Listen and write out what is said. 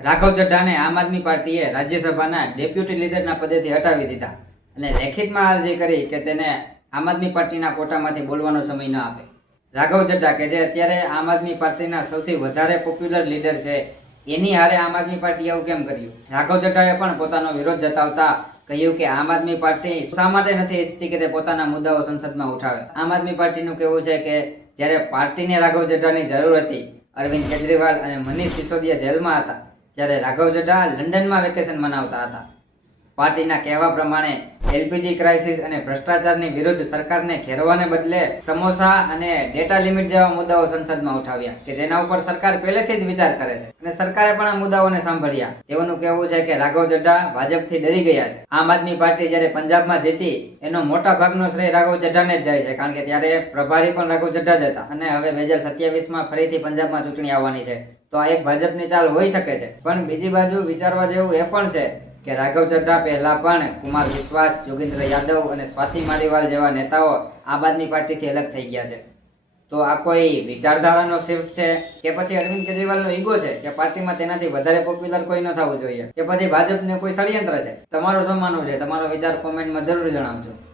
રાઘવ ચઢ્ઢાને આમ આદમી પાર્ટીએ રાજ્યસભાના ડેપ્યુટી લીડરના પદેથી હટાવી દીધા અને લેખિતમાં અરજી કરી કે તેને આમ આદમી પાર્ટીના કોટામાંથી બોલવાનો સમય ન આપે. રાઘવ ચઢ્ઢા કે જે અત્યારે આમ આદમી પાર્ટીના સૌથી વધારે પોપ્યુલર લીડર છે, એની હારે આમ આદમી પાર્ટીએ એવું કેમ કર્યું? રાઘવ ચઢ્ઢાએ પણ પોતાનો વિરોધ જતાવતા કહ્યું કે આમ આદમી પાર્ટી શા માટે નથી ઈચ્છતી કે તે પોતાના મુદ્દાઓ સંસદમાં ઉઠાવે. આમ આદમી પાર્ટીનું કહેવું છે કે જ્યારે પાર્ટીને રાઘવ ચઢ્ઢાની જરૂર હતી, અરવિંદ કેજરીવાલ અને મનીષ સિસોદિયા જેલમાં હતા, ત્યારે રાઘવ ચઢ્ઢા લંડનમાં વેકેશન મનાવતા હતા. પાર્ટીના કહેવા પ્રમાણે એલપીજી ક્રાઇસિસ અને ભ્રષ્ટાચારની વિરુદ્ધ સરકારને ઘેરવાને બદલે સમોસા અને ડેટા લિમિટ જેવા મુદ્દાઓ સંસદમાં ઉઠાવ્યા કે જેના ઉપર સરકાર પહેલેથી જ વિચાર કરે છે અને સરકારે પણ આ મુદ્દાઓને સાંભળ્યા. તેઓનું કહેવું છે કે રાઘવ ચઢ્ઢા ભાજપથી ડરી ગયા છે. આમ આદમી પાર્ટી જ્યારે પંજાબમાં જીતી એનો મોટા ભાગનો શ્રેય રાઘવ ચઢ્ઢાને જ જાય છે, કારણ કે ત્યારે પ્રભારી પણ રાઘવ ચઢ્ઢા જ હતા અને હવે 2027માં ફરીથી પંજાબમાં ચૂંટણી આવવાની છે, તો આ એક ભાજપની ચાલ હોઈ શકે છે. પણ બીજી બાજુ વિચારવા જેવું એ પણ છે કે રાઘવ ચઢ્ઢા પહેલા પણ કુમાર વિશ્વાસ, યોગેન્દ્ર યાદવ અને સ્વાતિ માલીવાલ જેવા નેતાઓ આમ આદમી પાર્ટીથી અલગ થઈ ગયા છે. તો આ કોઈ વિચારધારાનો શિફ્ટ છે કે પછી અરવિંદ કેજરીવાલનો ઈગો છે કે પાર્ટીમાં તેનાથી વધારે પોપ્યુલર કોઈ ન થવું જોઈએ, કે પછી ભાજપને કોઈ ષડયંત્ર છે? તમારું શું માનવું છે? તમારો વિચાર કોમેન્ટમાં જરૂર જણાવજો.